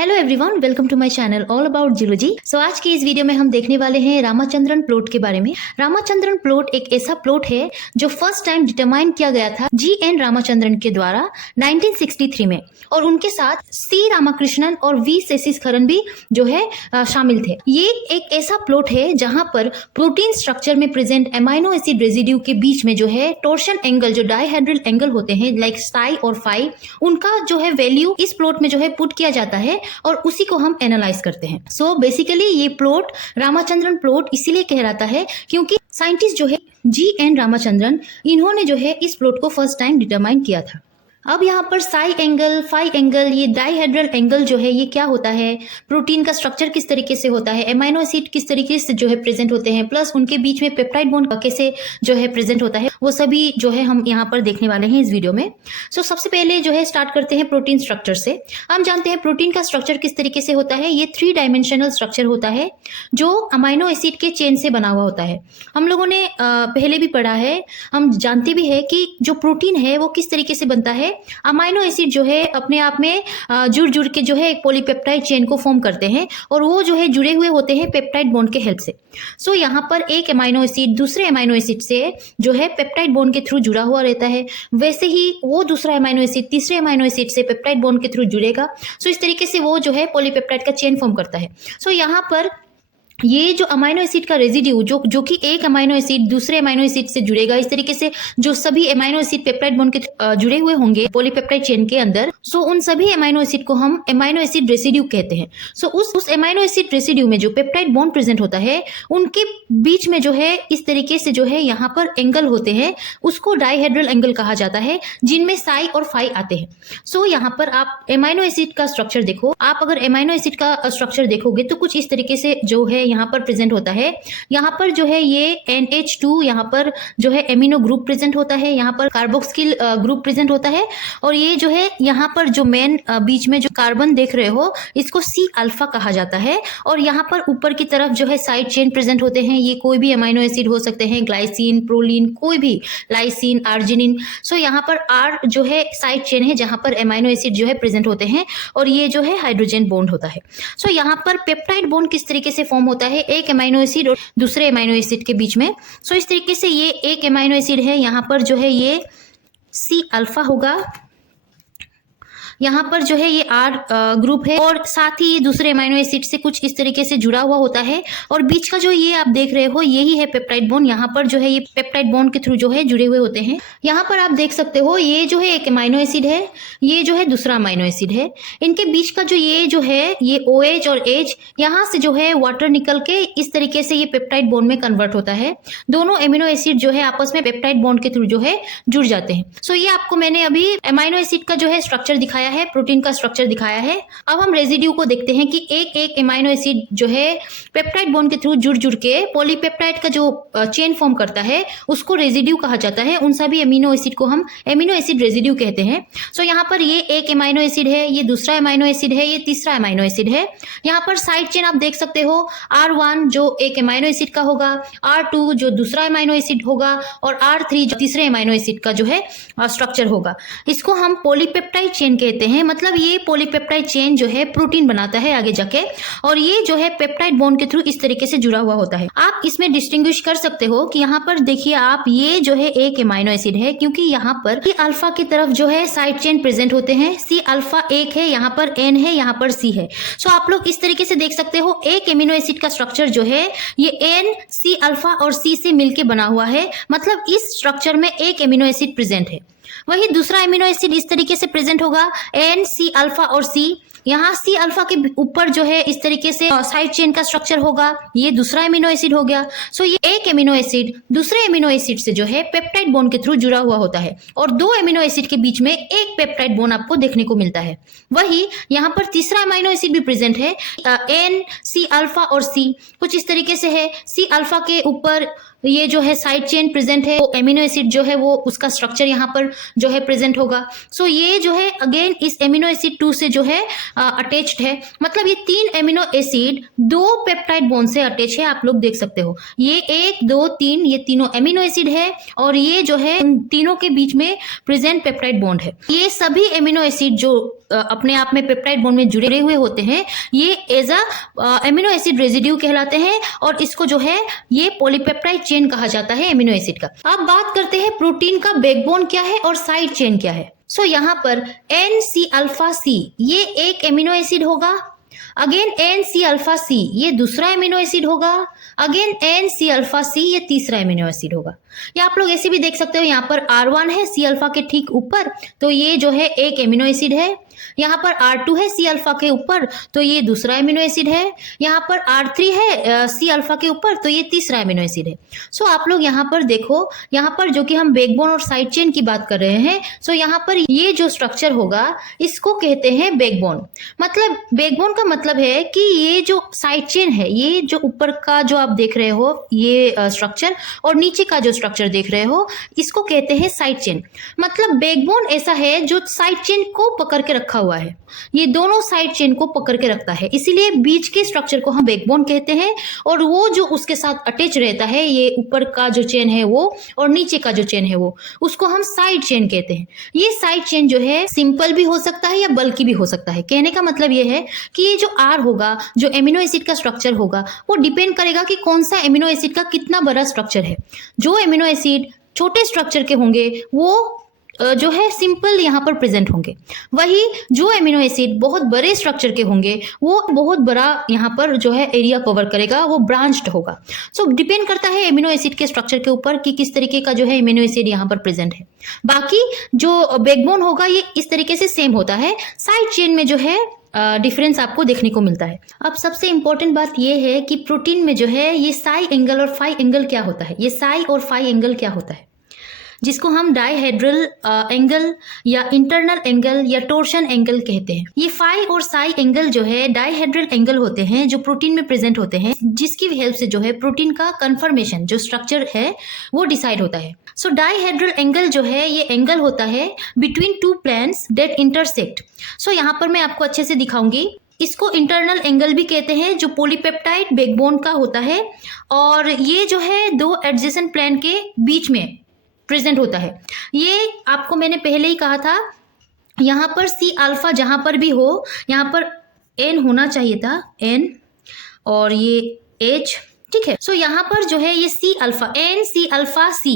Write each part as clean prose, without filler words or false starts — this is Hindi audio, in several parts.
Hello everyone, welcome to my channel all about geology. So आज की इस वीडियो में हम देखने वाले हैं रामाचंद्रन प्लॉट के बारे में। रामाचंद्रन प्लॉट एक ऐसा प्लॉट है जो फर्स्ट टाइम डिटरमाइन किया गया था जी.एन. रामाचंद्रन के द्वारा 1963 में, और उनके साथ सी रामाकृष्णन और वी सेसिथरन भी जो है शामिल थे। ये एक ऐसा प्लॉट है जहां पर प्रोटीन स्ट्रक्चर में प्रेजेंट एमाइनो एसिड रेजिड्यू के बीच में जो है टोर्शन एंगल, जो डाइहेड्रल एंगल होते हैं लाइक साई और फाई, उनका जो है वैल्यू इस प्लॉट में जो है पुट किया जाता है और उसी को हम एनालाइज करते हैं। सो बेसिकली ये प्लॉट रामाचंद्रन प्लॉट इसीलिए कहलाता है क्योंकि साइंटिस्ट जो है जी.एन. रामाचंद्रन, इन्होंने जो है इस प्लॉट को फर्स्ट टाइम डिटरमाइन किया था। अब यहाँ पर साई एंगल, फाई एंगल, ये डाइहेड्रल एंगल जो है ये क्या होता है, प्रोटीन का स्ट्रक्चर किस तरीके से होता है, एमाइनो एसिड किस तरीके से जो है प्रेजेंट होते हैं, प्लस उनके बीच में पेप्टाइड बॉन्ड कैसे जो है प्रेजेंट होता है, वो सभी जो है हम यहाँ पर देखने वाले हैं इस वीडियो में। सो सबसे पहले जो है स्टार्ट करते हैं प्रोटीन स्ट्रक्चर से। हम जानते हैं प्रोटीन का स्ट्रक्चर किस तरीके से होता है। ये 3 डायमेंशनल स्ट्रक्चर होता है जो अमाइनो एसिड के चेन से बना हुआ होता है। हम लोगों ने पहले भी पढ़ा है, हम जानते भी है कि जो प्रोटीन है वो किस तरीके से बनता है। अमाइनो एसिड जो है अपने आप में जुड़ के जो है एक पॉलीपेप्टाइड चेन को फॉर्म करते हैं और वो जो है जुड़े हुए होते हैं पेप्टाइड बॉन्ड के हेल्प से। सो यहाँ पर एक अमाइनो एसिड दूसरे अमाइनो एसिड से जो है पेप्टाइड बॉन्ड के थ्रू जुड़ा हुआ रहता है, वैसे ही वो दूसरा अमाइनो एसिड तीसरे अमाइनो एसिड से पेप्टाइड बॉन्ड के थ्रू जुड़ेगा। सो इस तरीके से वो जो है पॉलीपेप्टाइड का चेन फॉर्म करता है। सो यहाँ पर ये जो अमाइनो एसिड का रेजिड्यू जो कि एक अमाइनो एसिड दूसरे अमाइनो एसिड से जुड़ेगा, इस तरीके से जो सभी अमाइनो एसिड पेप्टाइड बॉन्ड के जुड़े हुए होंगे पॉलीपेप्टाइड चेन के अंदर, सो उन सभी अमाइनो एसिड को हम अमाइनो एसिड रेसिड्यू कहते हैं। सो उस अमाइनो एसिड रेसिड्यू में जो पेप्टाइड बॉन्ड प्रेजेंट होता है, उनके बीच में जो है इस तरीके से जो है यहाँ पर एंगल होते हैं, उसको डाइहेड्रल एंगल कहा जाता है, जिनमें साई और फाई आते हैं। सो यहाँ पर आप अमाइनो एसिड का स्ट्रक्चर देखो। आप अगर अमाइनो एसिड का स्ट्रक्चर देखोगे तो कुछ इस तरीके से जो है यहाँ पर प्रेजेंट होता है। यहाँ पर जो है ये NH2 यहाँ पर जो है एमिनो ग्रुप प्रेजेंट होता है, यहाँ पर कार्बोक्सिल ग्रुप प्रेजेंट होता है, और ये जो है यहाँ पर जो मेन बीच में जो कार्बन देख रहे हो इसको C अल्फा कहा जाता है। और यहाँ पर ऊपर की तरफ जो है साइड चेन प्रेजेंट होते हैं। ये कोई भी अमाइनो एसिड हो सकते हैं, ग्लाइसिन, प्रोलिन, कोई भी, लाइसिन, आर्जिनिन। सो यहाँ पर R जो है साइड चेन है जहाँ पर अमाइनो एसिड जो है प्रेजेंट होते हैं, और ये जो है हाइड्रोजन बॉन्ड होता है। सो यहाँ पर पेप्टाइड बॉन्ड किस तरीके से फॉर्म होता है, एक अमाइनो एसिड और दूसरे अमाइनो एसिड के बीच में। सो इस तरीके से ये एक अमाइनो एसिड है, यहाँ पर जो है ये C अल्फा होगा, यहाँ पर जो है ये R ग्रुप है, और साथ ही ये दूसरे अमाइनो एसिड से कुछ इस तरीके से जुड़ा हुआ होता है, और बीच का जो ये आप देख रहे हो यही है पेप्टाइड बॉन्ड। यहाँ पर जो है ये पेप्टाइड बॉन्ड के थ्रू जो है जुड़े हुए होते हैं। यहाँ पर आप देख सकते हो ये जो है एक अमाइनो एसिड है, ये जो है दूसरा अमाइनो एसिड है। इनके बीच का जो ये है OH और H, यहाँ से जो है वाटर निकल के इस तरीके से ये पेप्टाइड बॉन्ड में कन्वर्ट होता है। दोनों अमीनो एसिड जो है आपस में पेप्टाइड बॉन्ड के थ्रू जो है जुड़ जाते हैं। सो ये आपको मैंने अभी अमाइनो एसिड का जो है स्ट्रक्चर दिखाया है, प्रोटीन का स्ट्रक्चर दिखाया है। अब हम रेजिड्यू को देखते हैं कि एक एक अमाइनो एसिड जो है पेप्टाइड बॉन्ड के थ्रू जुड़ के पॉलीपेप्टाइड का जो चेन फॉर्म करता है उसको रेजिड्यू कहा जाता है। उन सभी अमीनो एसिड को हम अमीनो एसिड रेजिड्यू कहते हैं। सो यहाँ पर ये एक अमाइनो एसिड है, ये दूसरा अमाइनो एसिड है, ये तीसरा अमाइनो एसिड है। यहाँ पर साइड चेन आप देख सकते हो, R1 जो एक अमाइनो एसिड का होगा, R2 जो दूसरा अमाइनो एसिड होगा, और R3 जो तीसरे अमाइनो एसिड का जो है स्ट्रक्चर होगा। इसको हम पॉलीपेप्टाइड चेन कहते हैं। मतलब ये पॉलीपेप्टाइड चेन जो है प्रोटीन बनाता है आगे जाके, और ये जो है पेप्टाइड बॉन्ड के थ्रू इस तरीके से जुड़ा हुआ होता है। आप इसमें डिस्टिंग्विश कर सकते हो कि यहाँ पर देखिए आप, ये जो है एक अमाइनो एसिड है क्योंकि यहाँ पर C अल्फा की तरफ जो है साइड चेन प्रेजेंट होते हैं। C अल्फा एक है, यहाँ पर N है, यहाँ पर C है। सो आप लोग इस तरीके से देख सकते हो एक अमीनो एसिड का स्ट्रक्चर जो है ये N, C अल्फा और C से मिलकर बना हुआ है। मतलब इस स्ट्रक्चर में एक अमीनो एसिड प्रेजेंट है। वही दूसरा अमीनो एसिड इस तरीके से प्रेजेंट होगा, N, C अल्फा और C। यहाँ C अल्फा के ऊपर जो है इस तरीके से साइड चेन का स्ट्रक्चर होगा, ये दूसरा अमीनो एसिड हो गया। सो ये एक अमीनो एसिड दूसरे अमीनो एसिड से जो है पेप्टाइड बॉन्ड के थ्रू जुड़ा हुआ होता है, और दो अमीनो एसिड के बीच में एक पेप्टाइड बॉन्ड आपको देखने को मिलता है। वही यहाँ पर तीसरा अमीनो एसिड भी प्रेजेंट है, N, C अल्फा और C कुछ इस तरीके से है। C अल्फा के ऊपर ये जो है साइड चेन प्रेजेंट है, वो एमिनो एसिड जो है वो उसका स्ट्रक्चर यहाँ पर जो है प्रेजेंट होगा। सो ये जो है अगेन इस एमिनो एसिड 2 से जो है अटैच्ड है। मतलब ये 3 एमिनो एसिड 2 पेप्टाइड बॉन्ड से अटैच है। आप लोग देख सकते हो ये 1, 2, 3 ये तीनों एमिनो एसिड है, और ये जो है इन तीनों के बीच में प्रेजेंट पेप्टाइड बॉन्ड है। ये सभी एमिनो एसिड जो अपने आप में पेप्टाइड बॉन्ड में जुड़े हुए होते हैं, ये as a amino acid residue कहलाते हैं और इसको जो है ये पॉलीपेप्टाइड चेन कहा जाता है एमिनो एसिड का। अब बात करते हैं प्रोटीन का बैकबोन क्या है और साइड चेन क्या है। सो यहाँ पर NC अल्फा C ये एक एमिनो एसिड होगा, अगेन NC अल्फा C ये दूसरा एमिनो एसिड होगा, अगेन NC अल्फा C ये तीसरा एमिनो एसिड होगा। या आप लोग ऐसे भी देख सकते हो, यहाँ पर R1 है C अल्फा के ठीक ऊपर, तो ये जो है एक एमिनो एसिड है। यहाँ पर R2 है C अल्फा के ऊपर, तो ये दूसरा एमिनो एसिड है। यहाँ पर R3 है C अल्फा के ऊपर, तो ये तीसरा एमिनो एसिड है। सो आप लोग यहाँ पर देखो, यहाँ पर जो कि हम बैकबोन और साइड चेन की बात कर रहे हैं, सो यहाँ पर ये जो स्ट्रक्चर होगा इसको कहते हैं बैकबोन। मतलब बैकबोन का मतलब है कि ये जो साइड चेन है, ये जो ऊपर का जो आप देख रहे हो ये स्ट्रक्चर और नीचे का जो स्ट्रक्चर देख रहे हो, इसको कहते हैं साइड चेन। मतलब बैकबोन ऐसा है जो साइड चेन को पकड़ के रखा हुआ है, ये दोनों साइड चेन को पकड़ के रखता है, इसीलिए बीच के स्ट्रक्चर को हम बैकबोन कहते हैं। और वो जो उसके साथ अटैच रहता है, ये ऊपर का जो चेन है वो और नीचे का जो चेन है वो, उसको हम साइड चेन कहते हैं। ये साइड चेन जो है सिंपल भी हो सकता है या बल्कि भी हो सकता है। कहने का मतलब ये है कि ये जो R होगा, जो एमिनो एसिड का स्ट्रक्चर होगा, वो डिपेंड करेगा कि कौन सा एमिनो एसिड का कितना बड़ा स्ट्रक्चर है। जो एमिनो एसिड छोटे स्ट्रक्चर के होंगे वो जो है सिंपल यहाँ पर प्रेजेंट होंगे, वही जो एमिनो एसिड बहुत बड़े स्ट्रक्चर के होंगे वो बहुत बड़ा यहाँ पर जो है एरिया कवर करेगा, वो ब्रांच्ड होगा। सो डिपेंड करता है एमिनो एसिड के स्ट्रक्चर के ऊपर कि किस तरीके का जो है एमिनो एसिड यहाँ पर प्रेजेंट है। बाकी जो बैकबोन होगा ये इस तरीके से सेम होता है। साइड चेन में जो है डिफरेंस आपको देखने को मिलता है। अब सबसे इंपॉर्टेंट बात यह है कि प्रोटीन में जो है ये साई एंगल और फाई एंगल क्या होता है। ये साई और फाई एंगल क्या होता है, जिसको हम डाइहेड्रल एंगल या इंटरनल एंगल या टोर्शन एंगल कहते हैं। ये फाई और साई एंगल जो है डाइहेड्रल एंगल होते हैं जो प्रोटीन में प्रेजेंट होते हैं, जिसकी हेल्प से जो है प्रोटीन का कन्फर्मेशन जो स्ट्रक्चर है वो डिसाइड होता है। सो डाइहेड्रल एंगल जो है ये एंगल होता है between two planes that intersect. So यहाँ पर मैं आपको अच्छे से दिखाऊंगी। इसको इंटरनल एंगल भी कहते हैं जो पॉलीपेप्टाइड बैकबोन का होता है, और ये जो है दो एडजेसेंट प्लेन के बीच में प्रेजेंट होता है। ये आपको मैंने पहले ही कहा था, यहाँ पर C अल्फा जहाँ पर भी हो, यहाँ पर N होना चाहिए था, N, और ये H, ठीक है। सो यहाँ पर जो है ये C alpha, NC alpha C,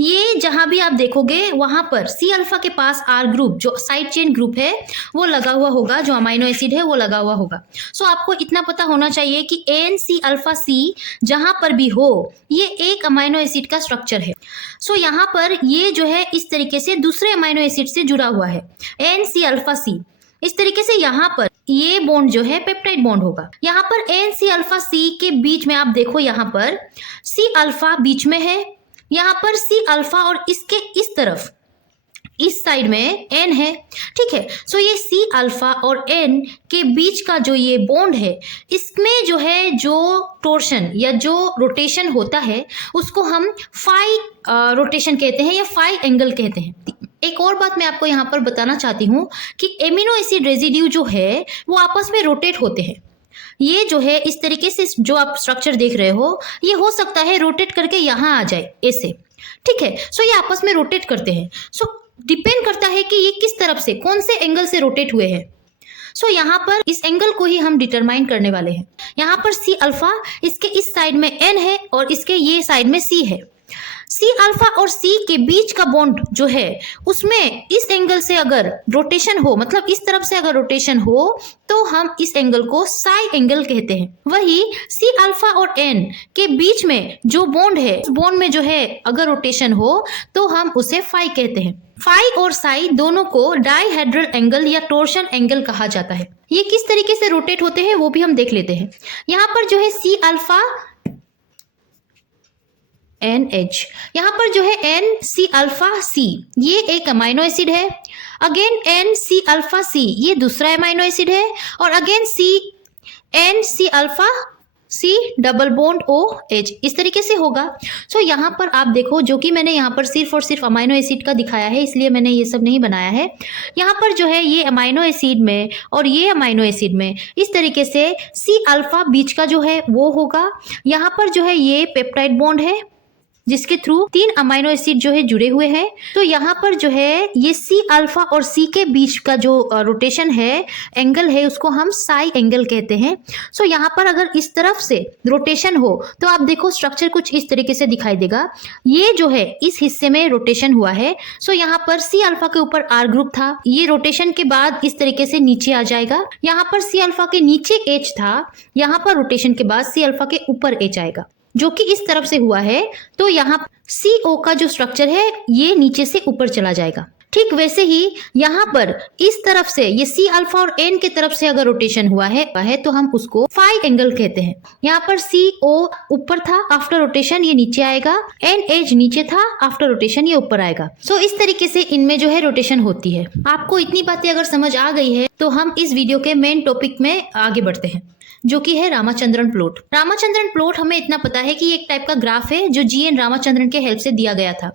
ये जहाँ भी आप देखोगे वहाँ पर C अल्फा के पास R ग्रुप जो साइड चेन ग्रुप है वो लगा हुआ होगा, जो अमाइनो एसिड है वो लगा हुआ होगा। सो आपको इतना पता होना चाहिए कि NC अल्फा C जहाँ पर भी हो ये एक अमाइनो एसिड का स्ट्रक्चर है। सो यहाँ पर ये जो है इस तरीके से दूसरे अमाइनो एसिड से जुड़ा हुआ है, NC अल्फा C। इस तरीके से यहाँ पर ये बॉन्ड जो है पेप्टाइड बॉन्ड होगा। यहाँ पर NC अल्फा C के बीच में आप देखो, यहाँ पर C अल्फा बीच में है, यहाँ पर C अल्फा और इसके इस तरफ इस साइड में N है, ठीक है। सो ये C अल्फा और N के बीच का जो ये बॉन्ड है, इसमें जो है जो टोर्शन या जो रोटेशन होता है उसको हम फाई रोटेशन कहते हैं या फाई एंगल कहते हैं। एक और बात मैं आपको यहाँ पर बताना चाहती हूँ कि एमिनो एसिड रेजिड्यू जो है वो आपस में रोटेट होते हैं। ये जो है इस तरीके से जो आप स्ट्रक्चर देख रहे हो, ये हो सकता है रोटेट करके यहाँ आ जाए ऐसे, ठीक है। सो ये आपस में रोटेट करते हैं। सो डिपेंड करता है कि ये किस तरफ से, कौन से एंगल से रोटेट हुए हैं। सो यहाँ पर इस एंगल को ही हम डिटरमाइन करने वाले हैं। यहाँ पर C अल्फा, इसके इस साइड में N है और इसके ये साइड में C है। C अल्फा और C के बीच का बॉन्ड जो है उसमें इस एंगल से अगर रोटेशन हो, मतलब इस तरफ से अगर रोटेशन हो, तो हम इस एंगल को साई एंगल कहते हैं। वही C अल्फा और N के बीच में जो बॉन्ड है, उस बॉन्ड में जो है अगर रोटेशन हो तो हम उसे फाई कहते हैं। फाई और साई दोनों को डाइहेड्रल एंगल या टोर्शन एंगल कहा जाता है। ये किस तरीके से रोटेट होते हैं वो भी हम देख लेते हैं। यहाँ पर जो है C अल्फा NH, यहाँ पर जो है NC अल्फा C, ये एक अमाइनो एसिड है। अगेन NC अल्फा C ये दूसरा अमाइनो एसिड है, और again NC alpha C double bond OH, इस तरीके से होगा। सो यहाँ पर आप देखो, जो कि मैंने यहाँ पर सिर्फ और सिर्फ अमाइनो एसिड का दिखाया है, इसलिए मैंने ये सब नहीं बनाया है। यहाँ पर जो है ये अमाइनो एसिड में और ये अमाइनो एसिड में इस तरीके से C अल्फा बीच का जो है वो होगा। यहाँ पर जो है ये पेप्टाइड बॉन्ड है, जिसके थ्रू 3 अमाइनो एसिड जो है जुड़े हुए हैं। तो यहाँ पर जो है ये सी अल्फा और सी के बीच का जो रोटेशन है, एंगल है, उसको हम साई एंगल कहते हैं। सो यहाँ पर अगर इस तरफ से रोटेशन हो तो आप देखो स्ट्रक्चर कुछ इस तरीके से दिखाई देगा। ये जो है इस हिस्से में रोटेशन हुआ है। सो यहाँ पर सी अल्फा के ऊपर आर ग्रुप था, ये रोटेशन के बाद इस तरीके से नीचे आ जाएगा। यहाँ पर सी अल्फा के नीचे एच था, यहाँ पर रोटेशन के बाद सी अल्फा के ऊपर एच आएगा, जो कि इस तरफ से हुआ है। तो यहाँ CO का जो स्ट्रक्चर है ये नीचे से ऊपर चला जाएगा। ठीक वैसे ही यहाँ पर इस तरफ से ये सी अल्फा और एन के तरफ से अगर रोटेशन हुआ है तो हम उसको फाई एंगल कहते हैं। यहाँ पर CO ऊपर था, आफ्टर रोटेशन ये नीचे आएगा। NH नीचे था, आफ्टर रोटेशन ये ऊपर आएगा। सो इस तरीके से इनमें जो है रोटेशन होती है। आपको इतनी बातें अगर समझ आ गई है तो हम इस वीडियो के मेन टॉपिक में आगे बढ़ते हैं, जो कि है रामाचंद्रन प्लॉट। रामाचंद्रन प्लॉट हमें इतना पता है कि एक टाइप का ग्राफ है जो GN रामाचंद्रन के हेल्प से दिया गया था।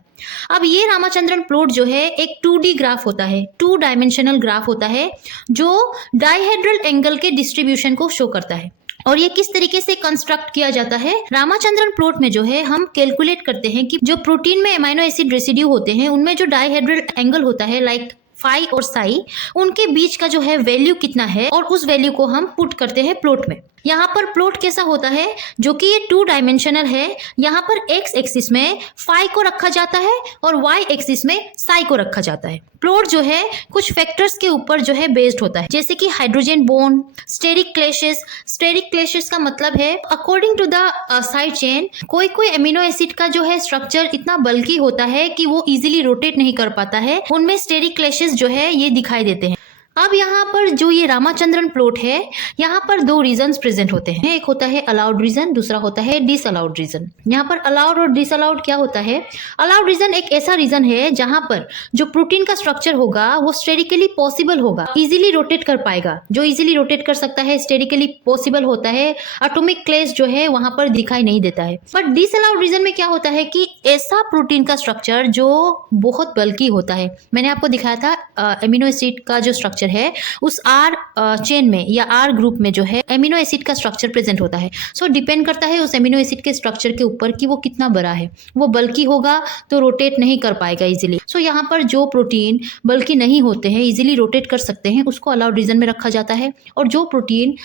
अब ये रामाचंद्रन प्लॉट जो है एक 2D ग्राफ होता है, 2 डायमेंशनल ग्राफ होता है जो डायहेड्रल एंगल के डिस्ट्रीब्यूशन को शो करता है। और ये किस तरीके से कंस्ट्रक्ट किया जाता है, रामाचंद्रन प्लॉट में जो है हम कैलकुलेट करते हैं कि जो प्रोटीन में अमाइनो एसिड रेसिड्यू होते हैं उनमें जो डायहेड्रल एंगल होता है लाइक फाई और साई, उनके बीच का जो है वैल्यू कितना है और उस वैल्यू को हम पुट करते हैं प्लॉट में। यहाँ पर प्लॉट कैसा होता है, जो कि ये 2 डायमेंशनल है। यहाँ पर एक्स एक्सिस में फाई को रखा जाता है और वाई एक्सिस में साई को रखा जाता है। प्लॉट जो है कुछ फैक्टर्स के ऊपर जो है बेस्ड होता है, जैसे कि hydrogen bond, steric clashes. Steric clashes का मतलब है according to the side chain कोई अमीनो एसिड का जो है स्ट्रक्चर इतना बल्की होता है कि वो इजीली रोटेट नहीं कर पाता है, उनमें स्टेरिक क्लैशेस जो है ये दिखाई देते हैं। अब यहाँ पर जो ये रामाचंद्रन प्लॉट है, यहाँ पर 2 रीजन्स प्रेजेंट होते हैं। एक होता है अलाउड रीजन, दूसरा होता है डिसअलाउड रीजन। यहाँ पर अलाउड और डिसअलाउड क्या होता है, अलाउड रीजन एक ऐसा रीजन है जहाँ पर जो प्रोटीन का स्ट्रक्चर होगा वो स्टेरिकली पॉसिबल होगा, इजीली रोटेट कर पाएगा। जो इजीली रोटेट कर सकता है स्टेरिकली पॉसिबल होता है, एटॉमिक क्लेश जो है वहां पर दिखाई नहीं देता है। बट डिसअलाउड रीजन में क्या होता है कि ऐसा प्रोटीन का स्ट्रक्चर जो बहुत बल्की होता है। मैंने आपको दिखाया था एमिनो एसिड का जो स्ट्रक्चर है उस R चेन में या R ग्रुप में जो है एमिनो एसिड का स्ट्रक्चर प्रेजेंट होता है। सो डिपेंड करता है उस एमिनो एसिड के स्ट्रक्चर के ऊपर कि वो कितना बड़ा है। वो बल्की होगा तो रोटेट नहीं कर पाएगा इजीली। सो यहाँ पर जो प्रोटीन बल्की नहीं होते हैं, इजीली रोटेट कर सकते हैं, उसको अलाउड रीजन में रखा जाता है। और जो प्रोटीन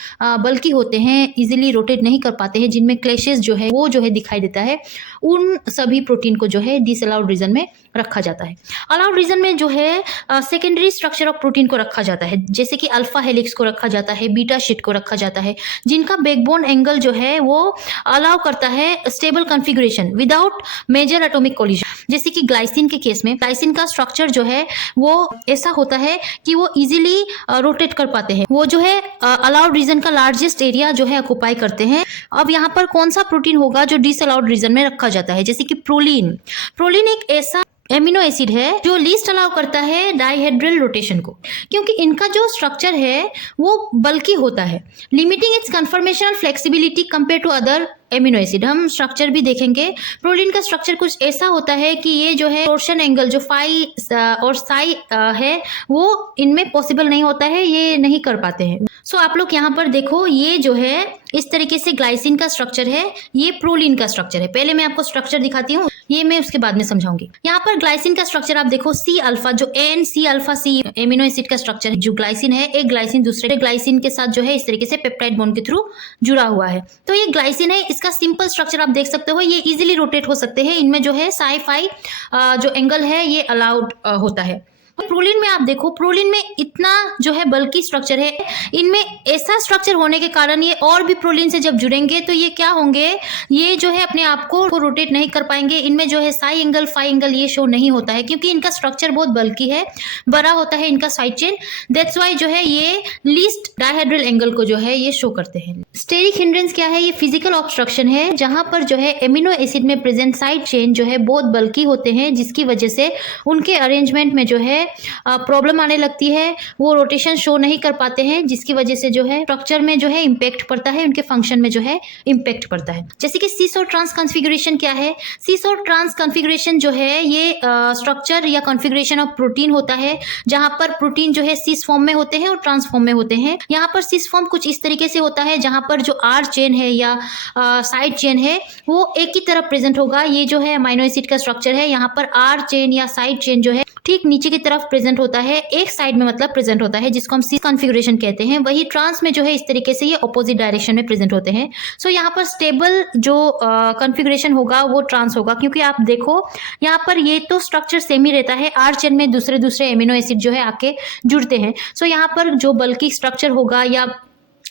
बल्की होते हैं, इजीली रोटेट नहीं कर पाते हैं, जिनमें क्लैशेस जो है वो जो है दिखाई देता है, उन सभी प्रोटीन को जो है डिसअलाउड रीजन में रखा जाता है। अलाउड रीजन में जो है सेकेंडरी स्ट्रक्चर ऑफ प्रोटीन को रखा जाता है, जैसे कि अल्फा हेलिक्स को रखा जाता है, बीटा शीट को रखा जाता है, जिनका बैकबोन एंगल जो है वो अलाउ करता है stable configuration without major atomic collision. जैसे कि ग्लाइसिन के केस में ग्लाइसिन का स्ट्रक्चर जो है वो ऐसा होता है कि वो इजीली रोटेट कर पाते हैं। वो जो है अलाउड रीजन का लार्जेस्ट एरिया जो है ऑक्युपाई करते हैं। अब यहाँ पर कौन सा प्रोटीन होगा जो डिसअलाउड रीजन में रखा जाता है, जैसे कि प्रोलीन। प्रोलीन एक ऐसा एमिनो एसिड है जो लीस्ट अलाउ करता है डाइहेड्रल रोटेशन को, क्योंकि इनका जो स्ट्रक्चर है वो बल्की होता है, limiting its conformational flexibility compare to other amino acid. हम स्ट्रक्चर भी देखेंगे। प्रोलीन का स्ट्रक्चर कुछ ऐसा होता है कि ये जो है टोर्शन एंगल जो फाई और साई है वो इनमें पॉसिबल नहीं होता है, ये नहीं कर पाते हैं। सो आप लोग यहाँ पर देखो, ये जो है इस तरीके से ग्लाइसिन का स्ट्रक्चर है, ये प्रोलीन का स्ट्रक्चर है। पहले मैं आपको स्ट्रक्चर दिखाती हूँ, ये मैं उसके बाद में समझाऊंगी। यहाँ पर ग्लाइसिन का स्ट्रक्चर आप देखो, सी अल्फा जो NC alpha C amino acid का स्ट्रक्चर है। जो ग्लाइसिन है, एक ग्लाइसिन दूसरे ग्लाइसिन के साथ जो है इस तरीके से पेप्टाइड बॉन्ड के थ्रू जुड़ा हुआ है। तो ये ग्लाइसिन है, इसका सिंपल स्ट्रक्चर आप देख सकते हो, ये इजीली रोटेट हो सकते हैं। इनमें जो है साई फाई जो एंगल है ये अलाउड होता है। प्रोलीन में आप देखो, प्रोलीन में इतना जो है बल्की स्ट्रक्चर है, इनमें ऐसा स्ट्रक्चर होने के कारण ये और भी प्रोलीन से जब जुड़ेंगे तो ये क्या होंगे, ये जो है अपने आप को रोटेट नहीं कर पाएंगे। इनमें जो है साई एंगल फाई एंगल ये शो नहीं होता है, क्योंकि इनका स्ट्रक्चर बहुत बल्की है, बड़ा होता है इनका साइड चेन। दैट्स वाई जो है ये लीस्ट डायहेड्रल एंगल को जो है ये शो करते हैं। स्टेरिक हिंड्रेंस क्या है, ये फिजिकल ऑब्स्ट्रक्शन है जहां पर जो है एमिनो एसिड में प्रेजेंट साइड चेन जो है बहुत बल्की होते हैं, जिसकी वजह से उनके अरेंजमेंट में जो है है प्रॉब्लम आने लगती है, वो रोटेशन शो नहीं कर पाते हैं, जिसकी वजह से जो है स्ट्रक्चर में जो है इम्पैक्ट पड़ता है, उनके फंक्शन में जो है इम्पैक्ट पड़ता है। जैसे कि सिस और ट्रांस कॉन्फ़िगरेशन क्या है? सिस और ट्रांस कॉन्फ़िगरेशन जो है ये स्ट्रक्चर या कॉन्फ़िगरेशन ऑफ प्रोटीन होता है, जहां पर प्रोटीन जो है सिस फॉर्म में होते हैं और ट्रांस फॉर्म में होते हैं। यहाँ पर सिस फॉर्म कुछ इस तरीके से होता है जहां पर जो आर चेन है या साइड चेन है वो एक ही तरफ प्रेजेंट होगा। ये जो है अमीनो एसिड का स्ट्रक्चर है, यहाँ पर आर चेन या साइड चेन जो है ठीक नीचे की तरफ प्रेजेंट होता है, एक साइड में मतलब प्रेजेंट होता है, जिसको हम सिस कॉन्फ़िगरेशन कहते हैं। वही ट्रांस में जो है इस तरीके से ये ऑपोजिट डायरेक्शन में प्रेजेंट होते हैं। सो यहाँ पर स्टेबल जो कॉन्फ़िगरेशन होगा वो ट्रांस होगा, क्योंकि आप देखो यहाँ पर ये तो स्ट्रक्चर सेम ही रहता है, आर चेन में दूसरे दूसरे एमिनो एसिड जो है आके जुड़ते हैं। सो यहाँ पर जो बल्कि स्ट्रक्चर होगा या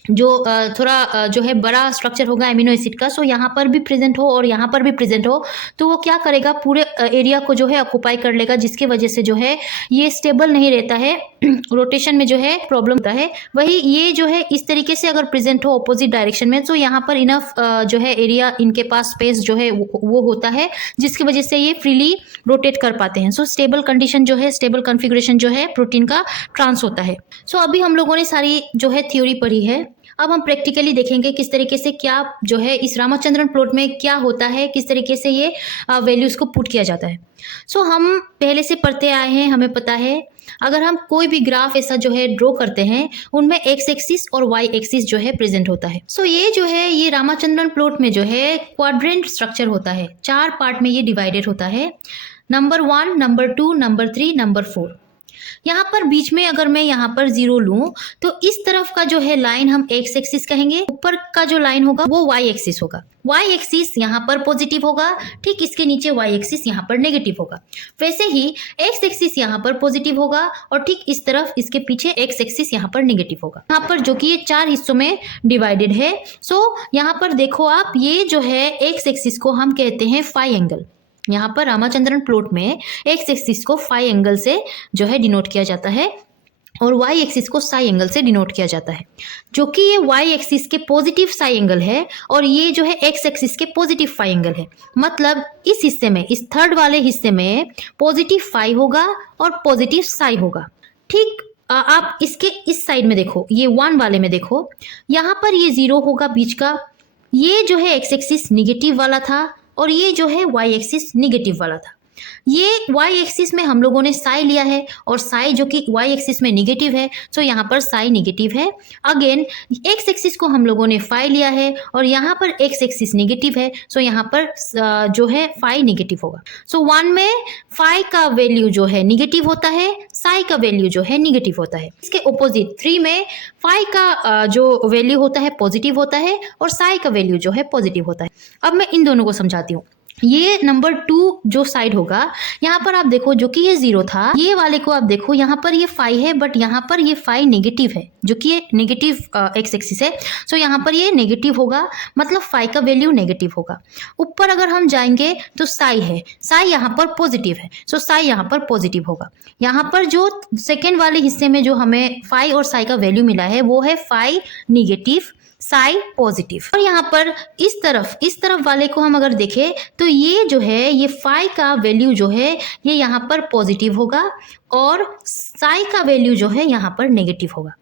जो थोड़ा जो है बड़ा स्ट्रक्चर होगा एमिनो एसिड का, सो यहाँ पर भी प्रेजेंट हो और यहाँ पर भी प्रेजेंट हो, तो वो क्या करेगा, पूरे एरिया को जो है ऑक्यूपाई कर लेगा, जिसकी वजह से जो है ये स्टेबल नहीं रहता है, रोटेशन में जो है प्रॉब्लम होता है। वही ये जो है इस तरीके से अगर प्रेजेंट हो ऑपोजिट डायरेक्शन में, तो यहाँ पर इनफ जो है एरिया, इनके पास स्पेस जो है वो होता है, जिसकी वजह से ये फ्रीली रोटेट कर पाते हैं। सो स्टेबल कंडीशन जो है, स्टेबल कॉन्फ़िगरेशन जो है प्रोटीन का ट्रांस होता है। सो अभी हम लोगों ने सारी जो है थ्योरी पढ़ी है, अब हम प्रैक्टिकली देखेंगे किस तरीके से क्या जो है इस रामाचंद्रन प्लॉट में क्या होता है, किस तरीके से ये वैल्यूज़ को पुट किया जाता है। सो हम पहले से पढ़ते आए हैं, हमें पता है अगर हम कोई भी ग्राफ ऐसा जो है ड्रॉ करते हैं, उनमें एक्स एक्सिस और वाई एक्सिस जो है प्रेजेंट होता है। सो ये जो है ये रामाचंद्रन प्लॉट में जो है क्वाड्रेंट स्ट्रक्चर होता है, 4 पार्ट में ये डिवाइडेड होता है, नंबर 1, नंबर 2, नंबर 3, नंबर 4। यहाँ पर बीच में अगर मैं यहाँ पर 0 लूं तो इस तरफ का जो है लाइन हम एक्स एक्सिस कहेंगे, ऊपर का जो लाइन होगा वो वाई एक्सिस होगा। वाई एक्सिस यहाँ पर पॉजिटिव होगा, ठीक इसके नीचे वाई एक्सिस यहाँ पर नेगेटिव होगा। वैसे ही एक्स एक्सिस यहाँ पर पॉजिटिव होगा और ठीक इस तरफ इसके पीछे एक्स एक्सिस यहाँ पर नेगेटिव होगा, यहाँ पर जो कि ये 4 हिस्सों में डिवाइडेड है। सो यहाँ पर देखो आप, ये जो है एक्स एक्सिस को हम कहते हैं फाई एंगल। यहाँ पर रामाचंद्रन प्लॉट में एक्स एक्सिस को फाई एंगल से जो है डिनोट किया जाता है और वाई एक्सिस को साई एंगल से डिनोट किया जाता है, जो कि ये वाई एक्सिस के पॉजिटिव साई एंगल है और ये जो है एक्स एक्सिस के पॉजिटिव फाई एंगल है। मतलब इस हिस्से में, इस थर्ड वाले हिस्से में पॉजिटिव फाई होगा और पॉजिटिव साई होगा। ठीक आप इसके इस साइड में देखो, ये 1 वाले में देखो, यहाँ पर ये 0 होगा बीच का, ये जो है एक्स एक्सिस निगेटिव वाला था और ये जो है वाई एक्सिस निगेटिव वाला था। ये वाई एक्सिस में हम लोगों ने साई लिया है और साई जो कि वाई एक्सिस में निगेटिव है, सो यहाँ पर साई निगेटिव है। अगेन एक्स एक्सिस को हम लोगों ने फाई लिया है और यहाँ पर एक्स एक्सिस निगेटिव है, सो यहाँ पर जो है फाई निगेटिव होगा। सो 1 में फाई का वैल्यू जो है निगेटिव होता है, साई का वैल्यू जो है निगेटिव होता है। इसके ऑपोजिट 3 में फाई का जो वैल्यू होता है पॉजिटिव होता है और साई का वैल्यू जो है पॉजिटिव होता है। अब मैं इन दोनों को समझाती हूँ। ये नंबर 2 जो साइड होगा, यहाँ पर आप देखो जो कि ये 0 था, ये वाले को आप देखो यहाँ पर ये फाई है, बट यहाँ पर ये फाई नेगेटिव है, जो कि ये नेगेटिव एक्स एक्सिस है। सो यहाँ पर ये नेगेटिव होगा, मतलब फाई का वैल्यू नेगेटिव होगा। ऊपर अगर हम जाएंगे तो साई है, साई यहाँ पर पॉजिटिव है, सो साई यहाँ पर पॉजिटिव होगा। यहाँ पर जो सेकेंड वाले हिस्से में जो हमें फाई और साई का वैल्यू मिला है वो है फाई निगेटिव, साई पॉजिटिव। और यहाँ पर इस तरफ वाले को हम अगर देखें तो ये जो है ये फाई का वैल्यू जो है ये यहाँ पर पॉजिटिव होगा और साई का वैल्यू जो है यहाँ पर नेगेटिव होगा।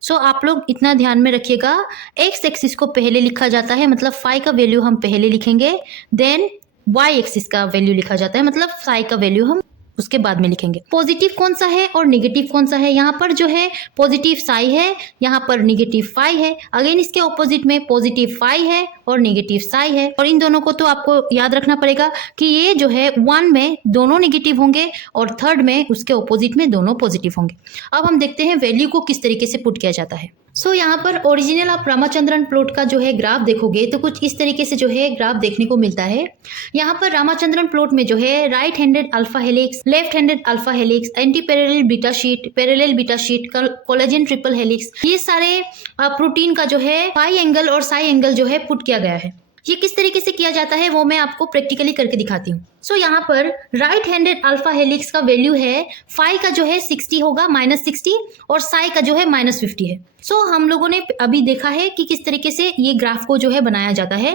सो आप लोग इतना ध्यान में रखिएगा, एक्स एक्सिस को पहले लिखा जाता है, मतलब फाई का वैल्यू हम पहले लिखेंगे, देन वाई एक्सिस का वैल्यू लिखा जाता है, मतलब साई का वैल्यू हम उसके बाद में लिखेंगे। पॉजिटिव कौन सा है और नेगेटिव कौन सा है? यहाँ पर जो है पॉजिटिव साई है, यहाँ पर नेगेटिव फाई है। अगेन इसके ऑपोजिट में पॉजिटिव फाई है और नेगेटिव साई है। और इन दोनों को तो आपको याद रखना पड़ेगा कि ये जो है 1 में दोनों नेगेटिव होंगे और थर्ड में उसके ऑपोजिट में दोनों पॉजिटिव होंगे। अब हम देखते हैं वैल्यू को किस तरीके से पुट किया जाता है। सो यहाँ पर ओरिजिनल आप रामाचंद्रन प्लॉट का जो है ग्राफ देखोगे तो कुछ इस तरीके से जो है ग्राफ देखने को मिलता है। यहाँ पर रामाचंद्रन प्लॉट में जो है right handed alpha helix, left handed alpha helix, anti parallel beta sheet, parallel beta sheet, collagen triple helix, ये सारे प्रोटीन का जो है पाई एंगल और साई एंगल जो है पुट किया गया है। ये किस तरीके से किया जाता है वो मैं आपको प्रैक्टिकली करके दिखाती हूँ। सो यहाँ पर राइट हैंडेड अल्फा हेलिक्स का वैल्यू है, फाई का जो है 60 होगा, -60, और साई का जो है -50 है। सो हम लोगों ने अभी देखा है कि किस तरीके से ये ग्राफ को जो है बनाया जाता है।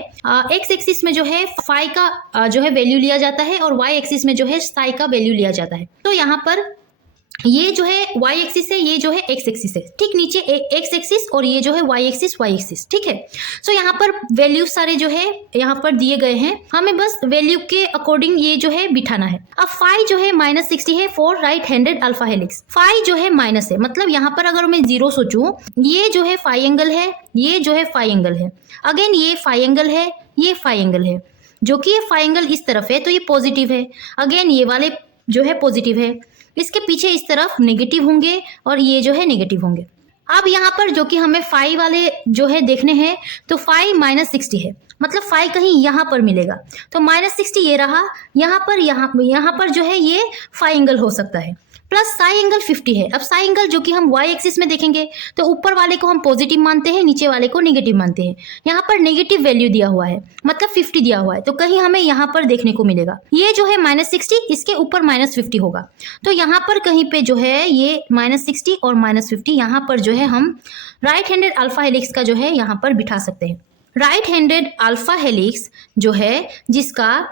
एक्स एक्सिस में जो है फाई का जो है वैल्यू लिया जाता है और वाई एक्सिस में जो है साई का वैल्यू लिया जाता है। तो यहाँ पर ये जो है y एक्सिस है, ये जो है x एक्सिस है, ठीक नीचे x एक्सिस और ये जो है y एक्सिस, ठीक है। सो यहाँ पर वैल्यू सारे जो है यहाँ पर दिए गए हैं, हमें बस वैल्यू के अकॉर्डिंग ये जो है बिठाना है। अब फाई जो है -60 है for right handed alpha helix. Phi जो है माइनस है, मतलब यहाँ पर अगर मैं 0 सोचूं, ये जो है फाई एंगल है, ये जो है फाई एंगल है, अगेन ये फाई एंगल है, ये फाई एंगल है, जो कि ये फाई एंगल इस तरफ है तो ये पॉजिटिव है, अगेन ये वाले जो है पॉजिटिव है, इसके पीछे इस तरफ नेगेटिव होंगे और ये जो है नेगेटिव होंगे। अब यहाँ पर जो कि हमें फाई वाले जो है देखने हैं, तो फाई -60 है, मतलब फाई कहीं यहाँ पर मिलेगा, तो -60 ये रहा, यहाँ पर जो है ये फाई एंगल हो सकता है, प्लस साई एंगल 50 है। अब साई एंगल जो कि हम y एक्सिस में देखेंगे तो ऊपर वाले को हम पॉजिटिव मानते हैं, नीचे वाले को नेगेटिव मानते हैं। यहाँ पर नेगेटिव वैल्यू दिया हुआ है, मतलब 50 दिया हुआ है, तो कहीं हमें यहाँ पर देखने को मिलेगा, ये जो है -60 इसके ऊपर -50 होगा, तो यहाँ पर कहीं पे जो है ये -60 और -50 यहाँ पर जो है हम राइट हैंडेड अल्फा हेलिक्स का जो है यहाँ पर बिठा सकते हैं। राइट हैंडेड अल्फा हेलिक्स जो है जिसका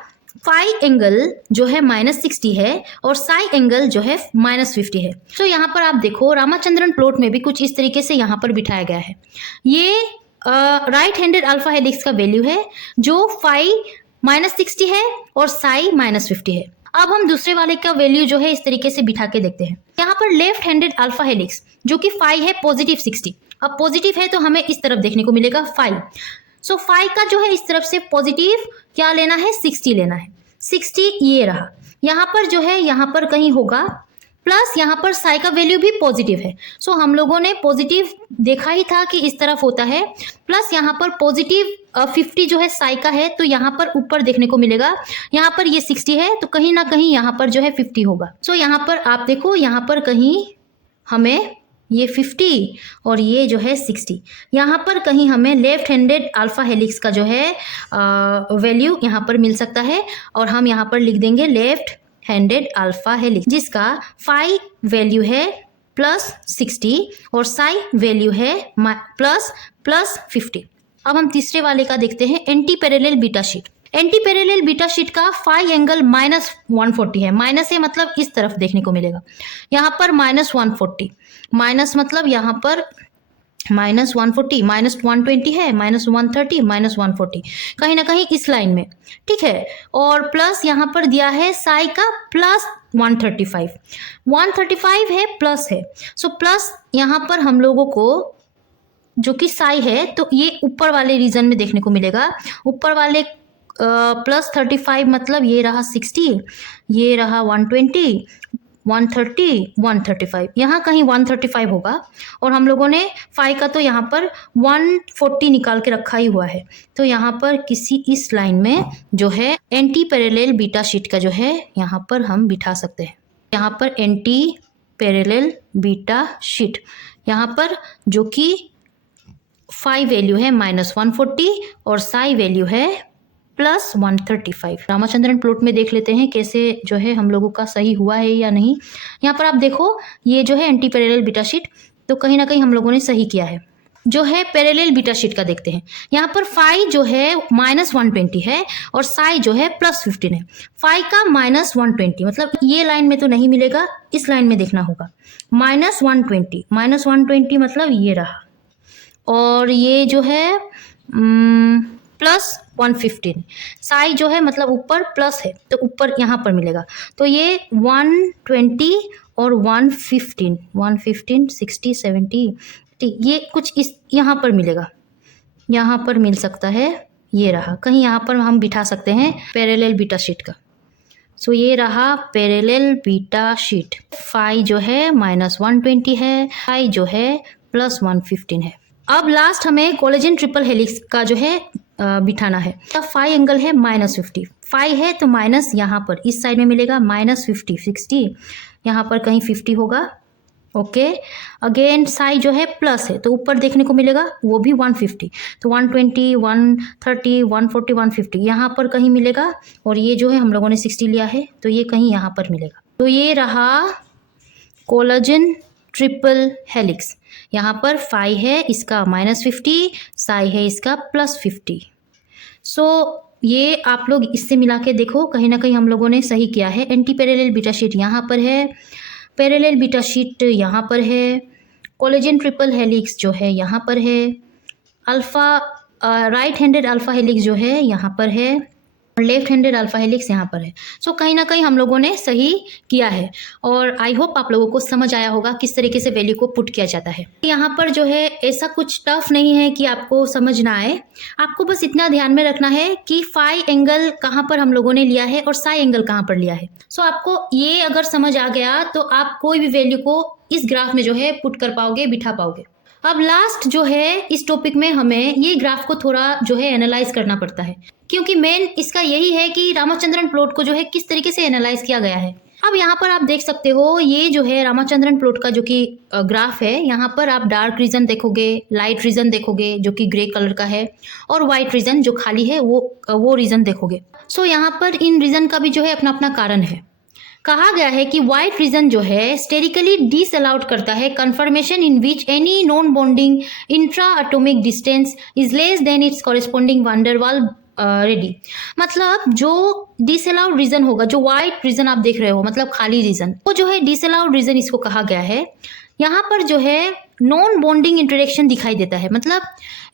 फाई एंगल जो है -60 है और साई एंगल जो है -50 है। तो यहाँ पर आप देखो रामाचंद्रन प्लॉट में भी कुछ इस तरीके से यहाँ पर बिठाया गया है। ये राइट हैंडेड अल्फा हेलिक्स का वैल्यू है जो फाई -60 है और साई -50 है। अब हम दूसरे वाले का वैल्यू जो है इस तरीके से बिठा के देखते हैं। यहाँ पर लेफ्ट हैंडेड अल्फा हेलिक्स जो कि फाई है +60, अब पॉजिटिव है तो हमें इस तरफ देखने को मिलेगा फाई, सो फाई का जो है इस तरफ से पॉजिटिव क्या लेना है, 60 लेना है, 60 ये रहा, यहाँ पर जो है यहाँ पर कहीं होगा, प्लस यहाँ पर साई का वैल्यू भी पॉजिटिव है, सो हम लोगों ने पॉजिटिव देखा ही था कि इस तरफ होता है, प्लस यहाँ पर पॉजिटिव 50 जो है साई का है, तो यहाँ पर ऊपर देखने को मिलेगा, यहाँ पर ये 60 है तो कहीं ना कहीं यहाँ पर जो है 50 होगा। सो यहाँ पर आप देखो, यहाँ पर कहीं हमें ये 50 और ये जो है 60, यहाँ पर कहीं हमें लेफ्ट हैंडेड अल्फा हेलिक्स का जो है वैल्यू यहाँ पर मिल सकता है, और हम यहाँ पर लिख देंगे लेफ्ट हैंडेड अल्फा हेलिक्स जिसका फाई वैल्यू है +60 और साई वैल्यू है +50। अब हम तीसरे वाले का देखते हैं, anti parallel beta sheet. Anti parallel beta sheet का फाई एंगल -140 है, माइनस है मतलब इस तरफ देखने को मिलेगा, यहाँ पर -140, माइनस मतलब यहाँ पर -140, -120 है, -130, -140, कहीं ना कहीं इस लाइन में, ठीक है। और प्लस यहाँ पर दिया है साई का +135, 135 है प्लस है, सो प्लस यहाँ पर हम लोगों को जो कि साई है तो ये ऊपर वाले रीजन में देखने को मिलेगा, ऊपर वाले +35 मतलब ये रहा 60, ये रहा 120, 130, 135, यहाँ कहीं 135 होगा, और हम लोगों ने फाई का तो यहाँ पर 140 निकाल के रखा ही हुआ है, तो यहाँ पर किसी इस लाइन में जो है एंटी पैरेलल बीटा शीट का जो है यहाँ पर हम बिठा सकते हैं। यहाँ पर एंटी पैरेलल बीटा शीट, यहाँ पर जो कि फाई वैल्यू है -140 और साई वैल्यू है +135। रामाचंद्रन प्लॉट में देख लेते हैं कैसे जो है हम लोगों का सही हुआ है या नहीं। यहाँ पर आप देखो ये जो है एंटी पैरेलल बीटा शीट, तो कहीं ना कहीं हम लोगों ने सही किया है। जो है पैरेलल बीटा शीट का देखते हैं, यहाँ पर फाई जो है -120 है और साई जो है +15 है। फाई का -120 मतलब ये लाइन में तो नहीं मिलेगा, इस लाइन में देखना होगा, -120 मतलब ये रहा, और ये जो है +115, साई जो है मतलब ऊपर प्लस है तो ऊपर यहाँ पर मिलेगा, तो ये 120 और 115, 60, 70, ये कुछ इस यहाँ पर मिलेगा, यहाँ पर मिल सकता है, ये रहा, कहीं यहाँ पर हम बिठा सकते हैं पैरेलल बीटा शीट का। सो ये रहा पैरेलल बीटा शीट, फाई जो है -120 है, फाई जो है +115 है। अब लास्ट हमें कोलेजन ट्रिपल हेलिक्स का जो है बिठाना है। फाई एंगल है -50, फाई है तो माइनस यहाँ पर इस साइड में मिलेगा -50, 60, यहाँ पर कहीं 50 होगा, ओके। अगेन साई जो है प्लस है तो ऊपर देखने को मिलेगा वो भी 150, तो 120, 130, 140, 150 यहाँ पर कहीं मिलेगा, और ये जो है हम लोगों ने 60 लिया है तो ये कहीं यहाँ पर मिलेगा। तो ये रहा कोलेजन ट्रिपल हेलिक्स, यहाँ पर फाई है इसका -50, साई है इसका +50। सो ये आप लोग इससे मिला के देखो, कहीं ना कहीं हम लोगों ने सही किया है। एंटी पैरेलल बीटा शीट यहाँ पर है, पैरेलल बीटा शीट यहाँ पर है, कोलेजन ट्रिपल हेलिक्स जो है यहाँ पर है, alpha right handed alpha helix जो है यहाँ पर है, और लेफ्ट हैंडेड अल्फा हेलिक्स यहाँ पर है। सो कहीं ना कहीं हम लोगों ने सही किया है और आई होप आप लोगों को समझ आया होगा किस तरीके से वैल्यू को पुट किया जाता है। यहाँ पर जो है ऐसा कुछ टफ नहीं है कि आपको समझ ना आए, आपको बस इतना ध्यान में रखना है कि फाई एंगल कहाँ पर हम लोगों ने लिया है और साई एंगल कहाँ पर लिया है। सो आपको ये अगर समझ आ गया तो आप कोई भी वैल्यू को इस ग्राफ में जो है पुट कर पाओगे, बिठा पाओगे। अब लास्ट जो है इस टॉपिक में हमें ये ग्राफ को थोड़ा जो है एनालाइज करना पड़ता है, क्योंकि मेन इसका यही है कि रामाचंद्रन प्लॉट को जो है किस तरीके से एनालाइज किया गया है। अब यहाँ पर आप देख सकते हो ये जो है रामाचंद्रन प्लॉट का जो कि ग्राफ है, यहाँ पर आप डार्क रीजन देखोगे, लाइट रीजन देखोगे जो कि ग्रे कलर का है, और व्हाइट रीजन जो खाली है वो रीजन देखोगे। सो यहाँ पर इन रीजन का भी जो है अपना अपना कारण है। कहा गया है कि व्हाइट रीजन जो है स्टेरिकली डिसअलाउड करता है conformation in which any non bonding intra atomic distance is less than its corresponding van der Waals radii. मतलब जो डिसअलाउड रीजन होगा, जो व्हाइट रीजन आप देख रहे हो मतलब खाली रीजन, वो जो है डिसअलाउड रीजन इसको कहा गया है। यहाँ पर जो है नॉन बॉन्डिंग इंटरेक्शन दिखाई देता है, मतलब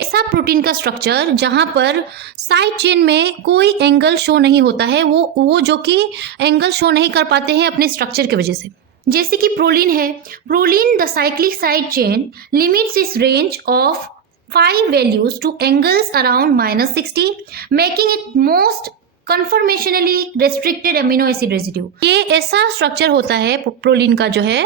ऐसा प्रोटीन का स्ट्रक्चर जहाँ पर साइड चेन में कोई एंगल शो नहीं होता है, वो जो कि एंगल शो नहीं कर पाते हैं अपने स्ट्रक्चर की वजह से। जैसे कि प्रोलीन है, proline the cyclic side chain limits its range of 5 values to angles around -60, making it most conformationally restricted amino acid residue. ये ऐसा स्ट्रक्चर होता है प्रोलीन का जो है,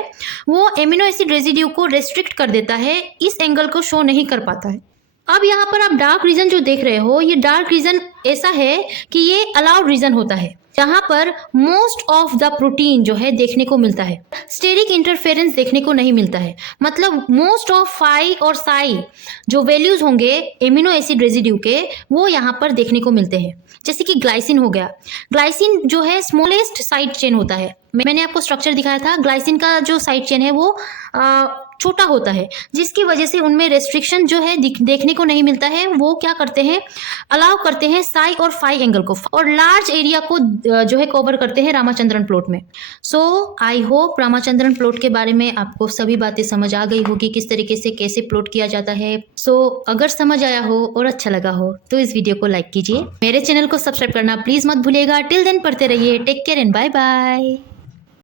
वो एमिनो एसिड रेजिड्यू को रेस्ट्रिक्ट कर देता है, इस एंगल को शो नहीं कर पाता है। अब यहाँ पर आप डार्क रीजन जो देख रहे हो, ये डार्क रीजन ऐसा है कि ये अलाउड रीजन होता है, जहाँ पर मोस्ट ऑफ द प्रोटीन जो है देखने को मिलता है, स्टेरिक इंटरफेरेंस देखने को नहीं मिलता है। मतलब मोस्ट ऑफ फाई और साई जो वैल्यूज होंगे एमिनो एसिड रेजिड्यू के, वो यहाँ पर देखने को मिलते हैं। जैसे कि ग्लाइसिन हो गया, ग्लाइसिन जो है स्मॉलेस्ट साइड चेन होता है। मैंने आपको स्ट्रक्चर दिखाया था, ग्लाइसिन का जो साइड चेन है वो छोटा होता है, जिसकी वजह से उनमें रेस्ट्रिक्शन जो है देखने को नहीं मिलता है। वो क्या करते हैं, अलाउ करते हैं साई और फाई एंगल को, और लार्ज एरिया को जो है कवर करते हैं रामाचंद्रन प्लॉट में। सो आई होप रामाचंद्रन प्लॉट के बारे में आपको सभी बातें समझ आ गई होगी, किस तरीके से कैसे प्लॉट किया जाता है। सो अगर समझ आया हो और अच्छा लगा हो तो इस वीडियो को लाइक कीजिए, मेरे चैनल को सब्सक्राइब करना प्लीज मत भूलिएगा। टिल देन पढ़ते रहिए, take care and bye bye.